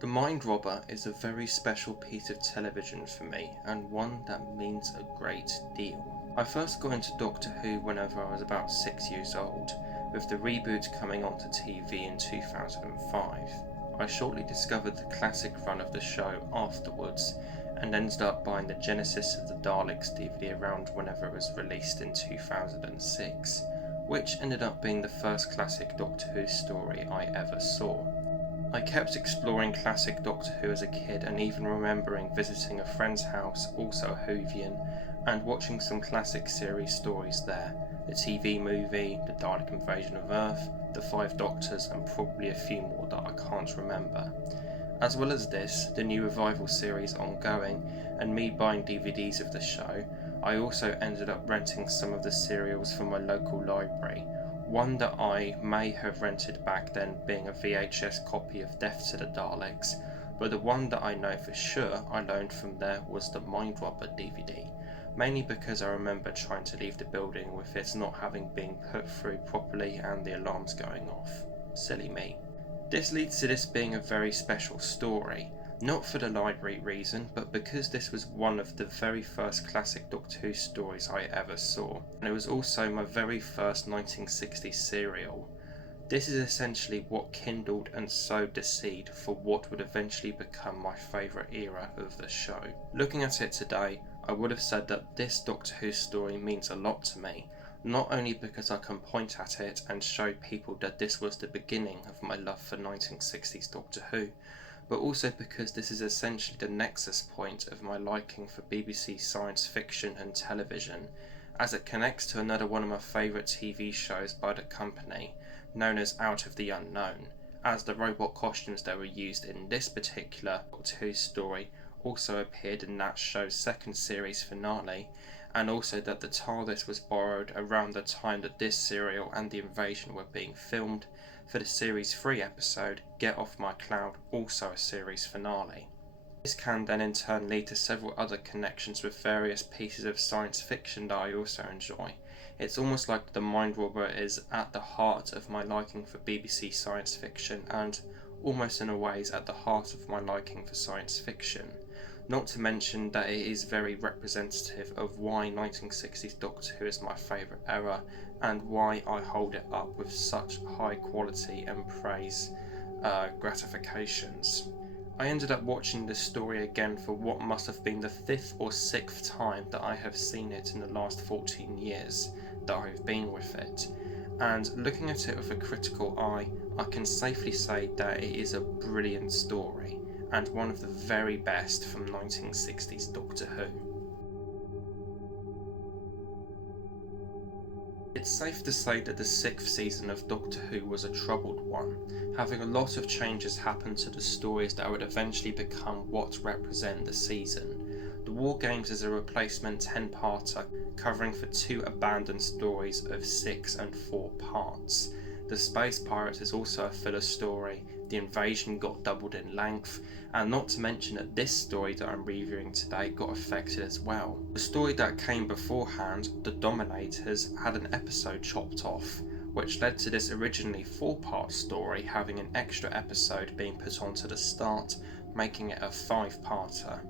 The Mind Robber is a very special piece of television for me, and one that means a great deal. I first got into Doctor Who whenever I was about 6 years old, with the reboot coming onto TV in 2005. I shortly discovered the classic run of the show afterwards, and ended up buying the Genesis of the Daleks DVD around whenever it was released in 2006, which ended up being the first classic Doctor Who story I ever saw. I kept exploring classic Doctor Who as a kid, and even remembering visiting a friend's house, also Whovian, and watching some classic series stories there. The TV movie, the Dalek Invasion of Earth, the Five Doctors, and probably a few more that I can't remember. As well as this, the new revival series ongoing, and me buying DVDs of the show, I also ended up renting some of the serials from my local library. One that I may have rented back then being a VHS copy of Death to the Daleks, but the one that I know for sure I loaned from there was the Mind Robber DVD, mainly because I remember trying to leave the building with it not having been put through properly and the alarms going off. Silly me. This leads to this being a very special story, not for the library reason, but because this was one of the very first classic Doctor Who stories I ever saw, and it was also my very first 1960s serial. This is essentially what kindled and sowed the seed for what would eventually become my favourite era of the show. Looking at it today, I would have said that this Doctor Who story means a lot to me, not only because I can point at it and show people that this was the beginning of my love for 1960s Doctor Who, but also because this is essentially the nexus point of my liking for BBC science fiction and television, as it connects to another one of my favourite TV shows by the company, known as Out of the Unknown, as the robot costumes that were used in this particular Doctor Who story also appeared in that show's second series finale, and also that the TARDIS was borrowed around the time that this serial and the invasion were being filmed for the series 3 episode Get Off My Cloud, also a series finale. This can then in turn lead to several other connections with various pieces of science fiction that I also enjoy. It's almost like the Mind Robber is at the heart of my liking for BBC science fiction, and almost in a way is at the heart of my liking for science fiction. Not to mention that it is very representative of why 1960s Doctor Who is my favourite era, and why I hold it up with such high quality and praise gratifications. I ended up watching this story again for what must have been the 5th or 6th time that I have seen it in the last 14 years that I've been with it, and looking at it with a critical eye, I can safely say that it is a brilliant story, and one of the very best from 1960s Doctor Who. It's safe to say that the 6th season of Doctor Who was a troubled one, having a lot of changes happen to the stories that would eventually become what represent the season. The War Games is a replacement 10-parter covering for 2 abandoned stories of 6 and 4 parts. The Space Pirates is also a filler story, the invasion got doubled in length, and not to mention that this story that I'm reviewing today got affected as well. The story that came beforehand, The Dominators, had an episode chopped off, which led to this originally 4-part story having an extra episode being put onto the start, making it a 5-parter.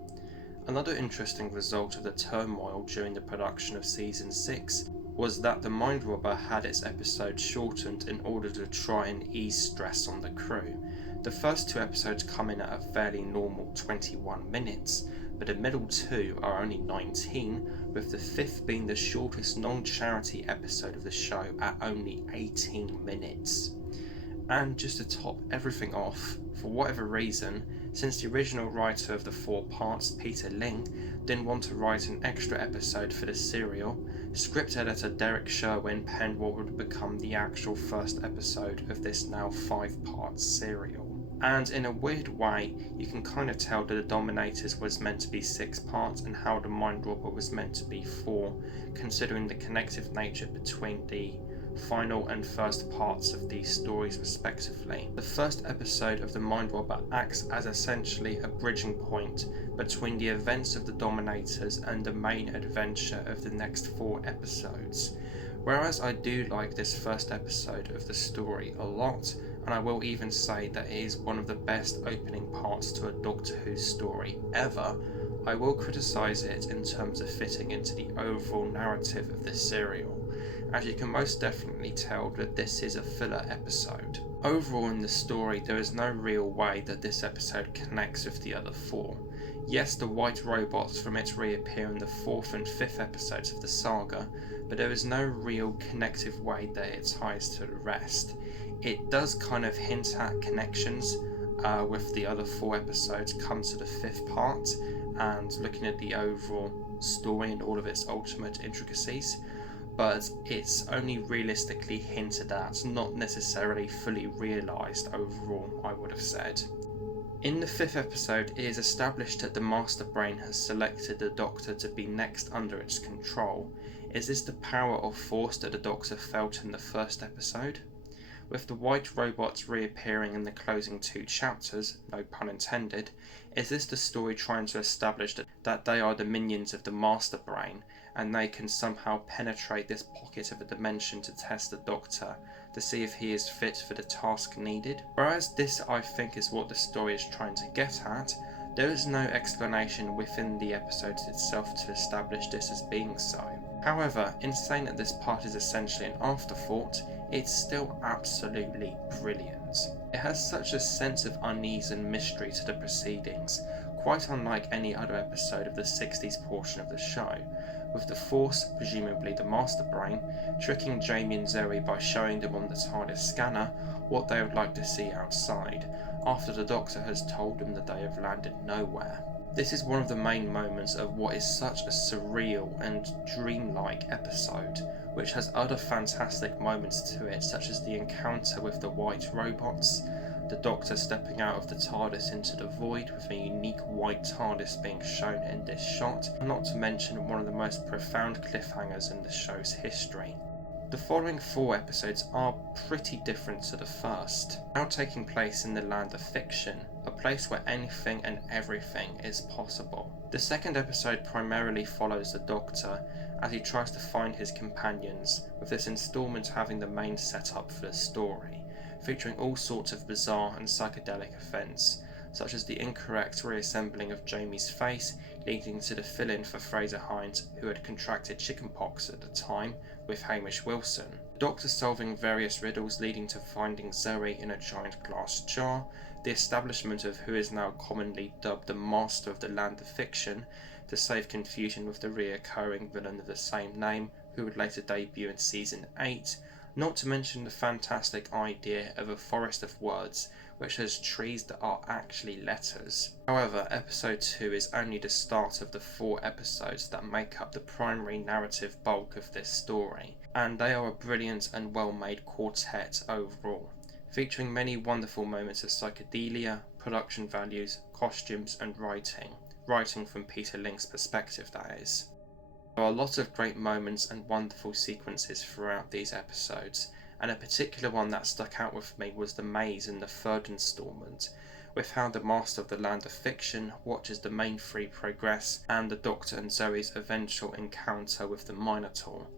Another interesting result of the turmoil during the production of Season 6 was that the Mind Robber had its episodes shortened in order to try and ease stress on the crew. The first 2 episodes come in at a fairly normal 21 minutes, but the middle 2 are only 19, with the 5th being the shortest non-charity episode of the show at only 18 minutes. And just to top everything off, for whatever reason, since the original writer of the 4 parts, Peter Ling, didn't want to write an extra episode for the serial, script editor Derek Sherwin penned what would become the actual first episode of this now 5-part serial. And in a weird way, you can kind of tell that The Dominators was meant to be 6 parts and how The Mind Robber was meant to be 4, considering the connective nature between the final and first parts of these stories respectively. The first episode of The Mind Robber acts as essentially a bridging point between the events of The Dominators and the main adventure of the next 4 episodes. Whereas I do like this first episode of the story a lot, and I will even say that it is one of the best opening parts to a Doctor Who story ever. I will criticise it in terms of fitting into the overall narrative of this serial, as you can most definitely tell that this is a filler episode. Overall in the story, there is no real way that this episode connects with the other four. Yes, the white robots from it reappear in the 4th and 5th episodes of the saga, but there is no real connective way that it ties to the rest. It does kind of hint at connections with the other 4 episodes come to the 5th part, and looking at the overall story and all of its ultimate intricacies, but it's only realistically hinted at, not necessarily fully realised overall, I would have said. In the 5th episode, it is established that the Master Brain has selected the Doctor to be next under its control. Is this the power of force that the Doctor felt in the 1st episode? With the white robots reappearing in the closing 2 chapters, no pun intended, is this the story trying to establish that they are the minions of the Master Brain, and they can somehow penetrate this pocket of a dimension to test the Doctor, to see if he is fit for the task needed? Whereas this, I think, is what the story is trying to get at, there is no explanation within the episodes itself to establish this as being so. However, in saying that this part is essentially an afterthought, it's still absolutely brilliant. It has such a sense of unease and mystery to the proceedings, quite unlike any other episode of the 60s portion of the show, with the Force, presumably the Master Brain, tricking Jamie and Zoe by showing them on the TARDIS scanner what they would like to see outside, after the Doctor has told them that they have landed nowhere. This is one of the main moments of what is such a surreal and dreamlike episode, which has other fantastic moments to it, such as the encounter with the white robots, the Doctor stepping out of the TARDIS into the void with a unique white TARDIS being shown in this shot, not to mention one of the most profound cliffhangers in the show's history. The following 4 episodes are pretty different to the first, now taking place in the land of fiction, a place where anything and everything is possible. The 2nd episode primarily follows the Doctor as he tries to find his companions, with this instalment having the main setup for the story, featuring all sorts of bizarre and psychedelic events, such as the incorrect reassembling of Jamie's face, leading to the fill-in for Fraser Hines, who had contracted chickenpox at the time, with Hamish Wilson, the Doctor solving various riddles leading to finding Zoe in a giant glass jar, the establishment of who is now commonly dubbed the Master of the Land of Fiction, to save confusion with the reoccurring villain of the same name, who would later debut in Season 8, not to mention the fantastic idea of a forest of words, which has trees that are actually letters. However, episode 2 is only the start of the 4 episodes that make up the primary narrative bulk of this story, and they are a brilliant and well-made quartet overall, featuring many wonderful moments of psychedelia, production values, costumes and writing from Peter Link's perspective that is. There are lots of great moments and wonderful sequences throughout these episodes, and a particular one that stuck out with me was the maze in the 3rd installment, with how the Master of the Land of Fiction watches the main 3 progress, and the Doctor and Zoe's eventual encounter with the Minotaur.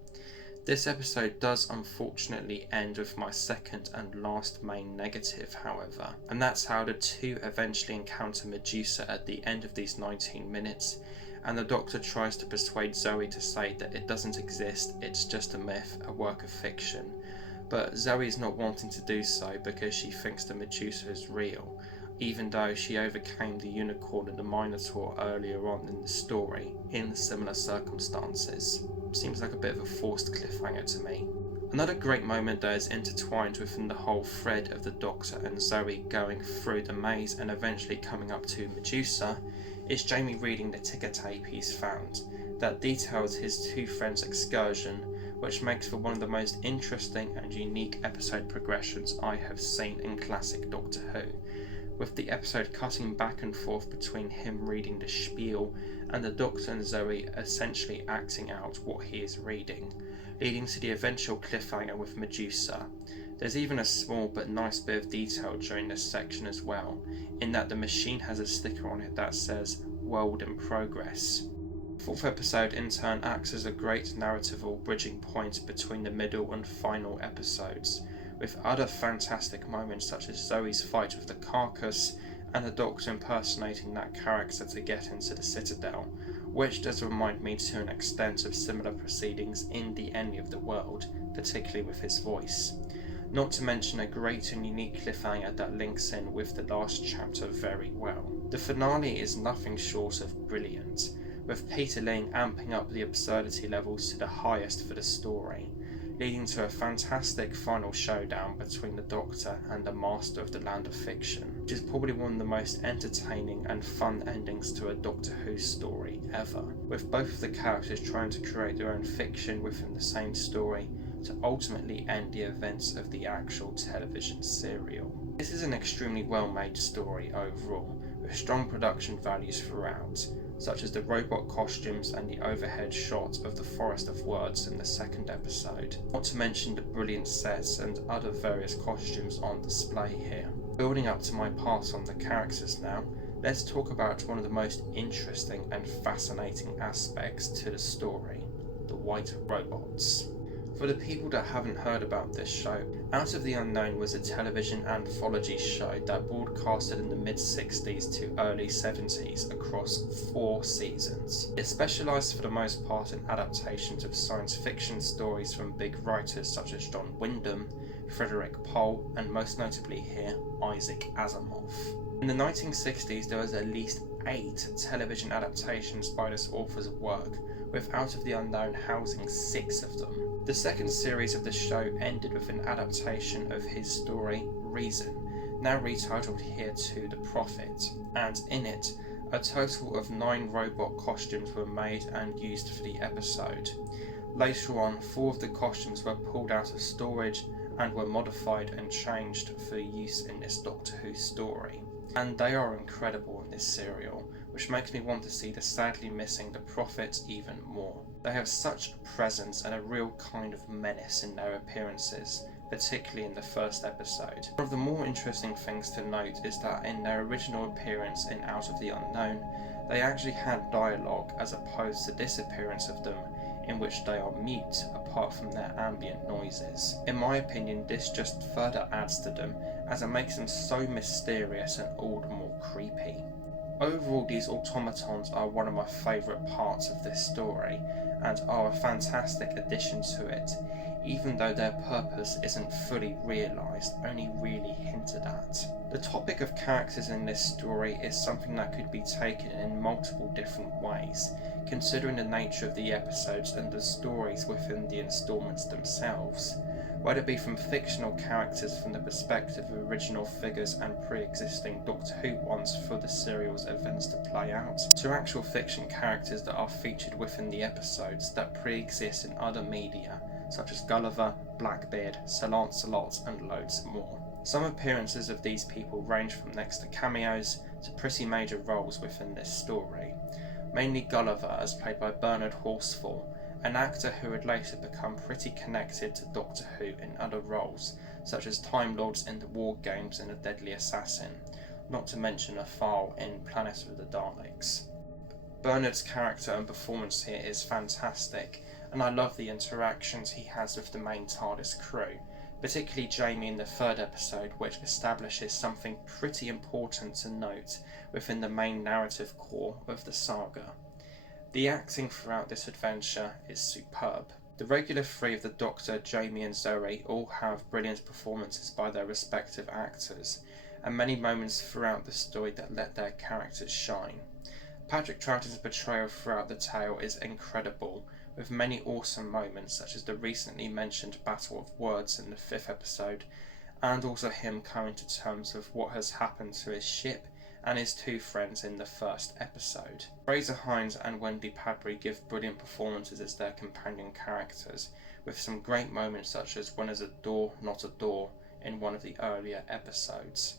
This episode does unfortunately end with my second and last main negative, however, and that's how the 2 eventually encounter Medusa at the end of these 19 minutes, and the Doctor tries to persuade Zoe to say that it doesn't exist, it's just a myth, a work of fiction. But Zoe is not wanting to do so because she thinks the Medusa is real, even though she overcame the unicorn and the Minotaur earlier on in the story, in similar circumstances. Seems like a bit of a forced cliffhanger to me. Another great moment that is intertwined within the whole thread of the Doctor and Zoe going through the maze and eventually coming up to Medusa is Jamie reading the ticker tape he's found, that details his 2 friends' excursion, which makes for one of the most interesting and unique episode progressions I have seen in classic Doctor Who, with the episode cutting back and forth between him reading the spiel and the Doctor and Zoe essentially acting out what he is reading, leading to the eventual cliffhanger with Medusa. There's even a small but nice bit of detail during this section as well, in that the machine has a sticker on it that says "World in Progress." The 4th episode in turn acts as a great narratival bridging point between the middle and final episodes, with other fantastic moments such as Zoe's fight with the carcass and the Doctor impersonating that character to get into the Citadel, which does remind me to an extent of similar proceedings in The Enemy of the World, particularly with his voice. Not to mention a great and unique cliffhanger that links in with the last chapter very well. The finale is nothing short of brilliant, with Peter Ling amping up the absurdity levels to the highest for the story, leading to a fantastic final showdown between the Doctor and the Master of the Land of Fiction, which is probably one of the most entertaining and fun endings to a Doctor Who story ever, with both of the characters trying to create their own fiction within the same story to ultimately end the events of the actual television serial. This is an extremely well made story overall, with strong production values throughout, such as the robot costumes and the overhead shot of the Forest of Words in the second episode, not to mention the brilliant sets and other various costumes on display here. Building up to my part on the characters now, let's talk about one of the most interesting and fascinating aspects to the story, the white robots. For the people that haven't heard about this show, Out of the Unknown was a television anthology show that broadcasted in the mid-60s to early 70s across 4 seasons. It specialised for the most part in adaptations of science fiction stories from big writers such as John Wyndham, Frederik Pohl, and most notably here, Isaac Asimov. In the 1960s there was at least 8 television adaptations by this author's work, with Out of the Unknown housing 6 of them. The second series of the show ended with an adaptation of his story, Reason, now retitled here to The Prophet, and in it, a total of 9 robot costumes were made and used for the episode. Later on, 4 of the costumes were pulled out of storage and were modified and changed for use in this Doctor Who story. And they are incredible in this serial, which makes me want to see the sadly missing The Prophet even more. They have such a presence and a real kind of menace in their appearances, particularly in the first episode. One of the more interesting things to note is that in their original appearance in Out of the Unknown, they actually had dialogue as opposed to this appearance of them, in which they are mute apart from their ambient noises. In my opinion, this just further adds to them, as it makes them so mysterious and all the more creepy. Overall, these automatons are one of my favourite parts of this story, and are a fantastic addition to it, even though their purpose isn't fully realised, only really hinted at. The topic of characters in this story is something that could be taken in multiple different ways, considering the nature of the episodes and the stories within the instalments themselves, whether it be from fictional characters from the perspective of original figures and pre-existing Doctor Who ones for the serial's events to play out, to actual fiction characters that are featured within the episodes that pre-exist in other media, such as Gulliver, Blackbeard, Sir Lancelot, and loads more. Some appearances of these people range from next to cameos to pretty major roles within this story. Mainly Gulliver, as played by Bernard Horsfall, an actor who would later become pretty connected to Doctor Who in other roles, such as Time Lords in the War Games and A Deadly Assassin, not to mention a File in Planet of the Daleks. Bernard's character and performance here is fantastic, and I love the interactions he has with the main TARDIS crew, particularly Jamie in the third episode, which establishes something pretty important to note within the main narrative core of the saga. The acting throughout this adventure is superb. The regular 3 of the Doctor, Jamie and Zoe all have brilliant performances by their respective actors, and many moments throughout the story that let their characters shine. Patrick Troughton's portrayal throughout the tale is incredible, with many awesome moments such as the recently mentioned Battle of Words in the 5th episode, and also him coming to terms with what has happened to his ship and his 2 friends in the 1st episode. Fraser Hines and Wendy Padbury give brilliant performances as their companion characters, with some great moments such as When is a door not a door in one of the earlier episodes.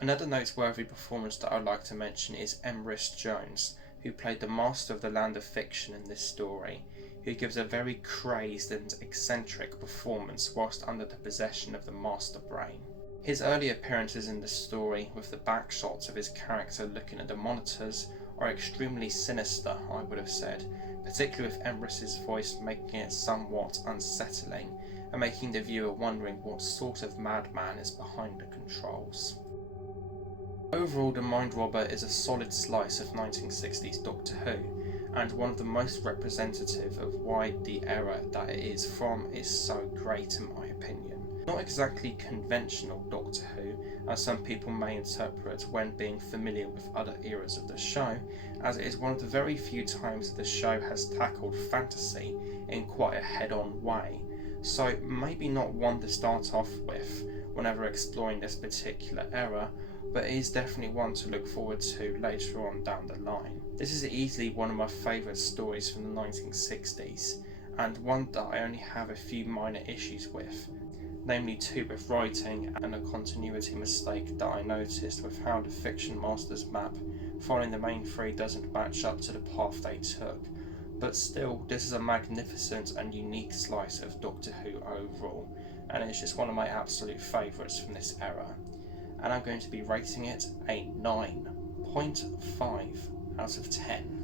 Another noteworthy performance that I'd like to mention is Emrys Jones, who played the Master of the Land of Fiction in this story, who gives a very crazed and eccentric performance whilst under the possession of the Master Brain. His early appearances in the story, with the back shots of his character looking at the monitors, are extremely sinister, I would have said, particularly with Emrys's voice making it somewhat unsettling, and making the viewer wondering what sort of madman is behind the controls. Overall, The Mind Robber is a solid slice of 1960s Doctor Who, and one of the most representative of why the era that it is from is so great in my opinion. Not exactly conventional Doctor Who, as some people may interpret when being familiar with other eras of the show, as it is one of the very few times the show has tackled fantasy in quite a head-on way, so maybe not one to start off with whenever exploring this particular era, but it is definitely one to look forward to later on down the line. This is easily one of my favourite stories from the 1960s, and one that I only have a few minor issues with, namely two with writing and a continuity mistake that I noticed with how the Fiction Masters map following the main three doesn't match up to the path they took. But still, this is a magnificent and unique slice of Doctor Who overall, and it's just one of my absolute favourites from this era. And I'm going to be rating it a 9.5 out of 10.